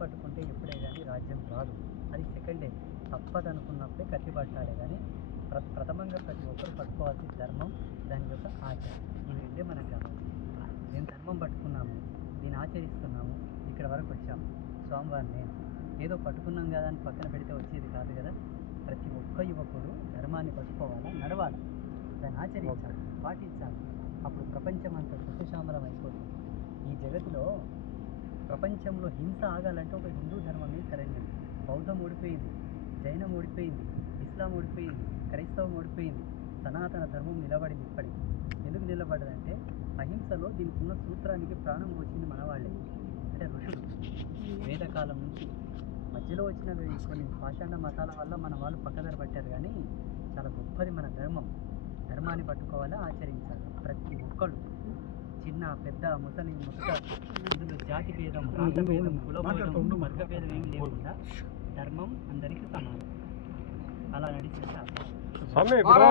పట్టుకుంటే ఎప్పుడే కానీ రాజ్యం రాదు. అది సెకండే. తప్పదనుకున్నప్పుడే కత్తి పట్టాలి కానీ ప్ర ప్రథమంగా ప్రతి ఒక్కరు పట్టుకోవాల్సిన ధర్మం దాని యొక్క ఆచారం ఇవి రెండే మనకు కావాలి నేను ధర్మం పట్టుకున్నాము దీన్ని ఆచరిస్తున్నాము ఇక్కడ వరకు వచ్చాము. స్వామివారిని నేను ఏదో పట్టుకున్నాం కదా అని పక్కన పెడితే వచ్చేది కాదు కదా. ప్రతి ఒక్క యువకుడు ధర్మాన్ని పట్టుకోవాలా నడవాలి? దాన్ని ఆచరించాలి పాటించాలి. అప్పుడు ప్రపంచం అంతా సస్యశ్యామలం అయిపోతుంది. ఈ జగత్తులో ప్రపంచంలో హింస ఆగాలంటే ఒక హిందూ ధర్మమే సరైనది బౌద్ధం ఓడిపోయింది జైనం ఓడిపోయింది ఇస్లాం ఓడిపోయింది క్రైస్తవం ఓడిపోయింది. సనాతన ధర్మం నిలబడింది ఇప్పటికి. ఎందుకు నిలబడదంటే అహింసలో దీనికి ఉన్న సూత్రానికి ప్రాణం పోసింది మనవాళ్ళే. అంటే ఋషులు. వేదకాలం నుంచి మధ్యలో వచ్చిన కొన్ని పాషాండ మతాల వల్ల మన వాళ్ళు పక్కదారి పట్టారు కానీ చాలా గొప్పది మన ధర్మం. ధర్మాన్ని పట్టుకోవాలా ఆచరించాలి. ప్రతి ఒక్కళ్ళు. చిన్న పెద్ద ముసలి ముసక ఇందులో జాతి భేదం ప్రాంత భేదం కుల భేదం వర్గ భేదం ఏమి లేకుండా ధర్మం అందరికీ సమానం. అలా ఇప్పుడు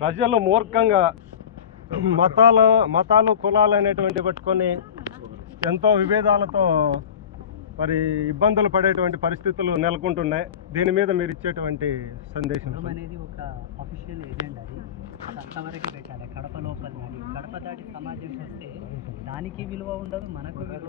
ప్రజలు మూర్ఖంగా మతాల మతాలు కులాలు అనేటువంటి పట్టుకొని ఎంతో విభేదాలతో మరి ఇబ్బందులు పడేటువంటి పరిస్థితులు నెలకొంటున్నాయి. దీని మీద మీరు ఇచ్చేటువంటి సందేశం అనేది ఒక అఫీషియల్ ఏజెండా అది. అంతవరకు పెట్టాలి. కడప లోపల కడప దాటి సమాజం వస్తే దానికి విలువ ఉండదు మనకు విలువ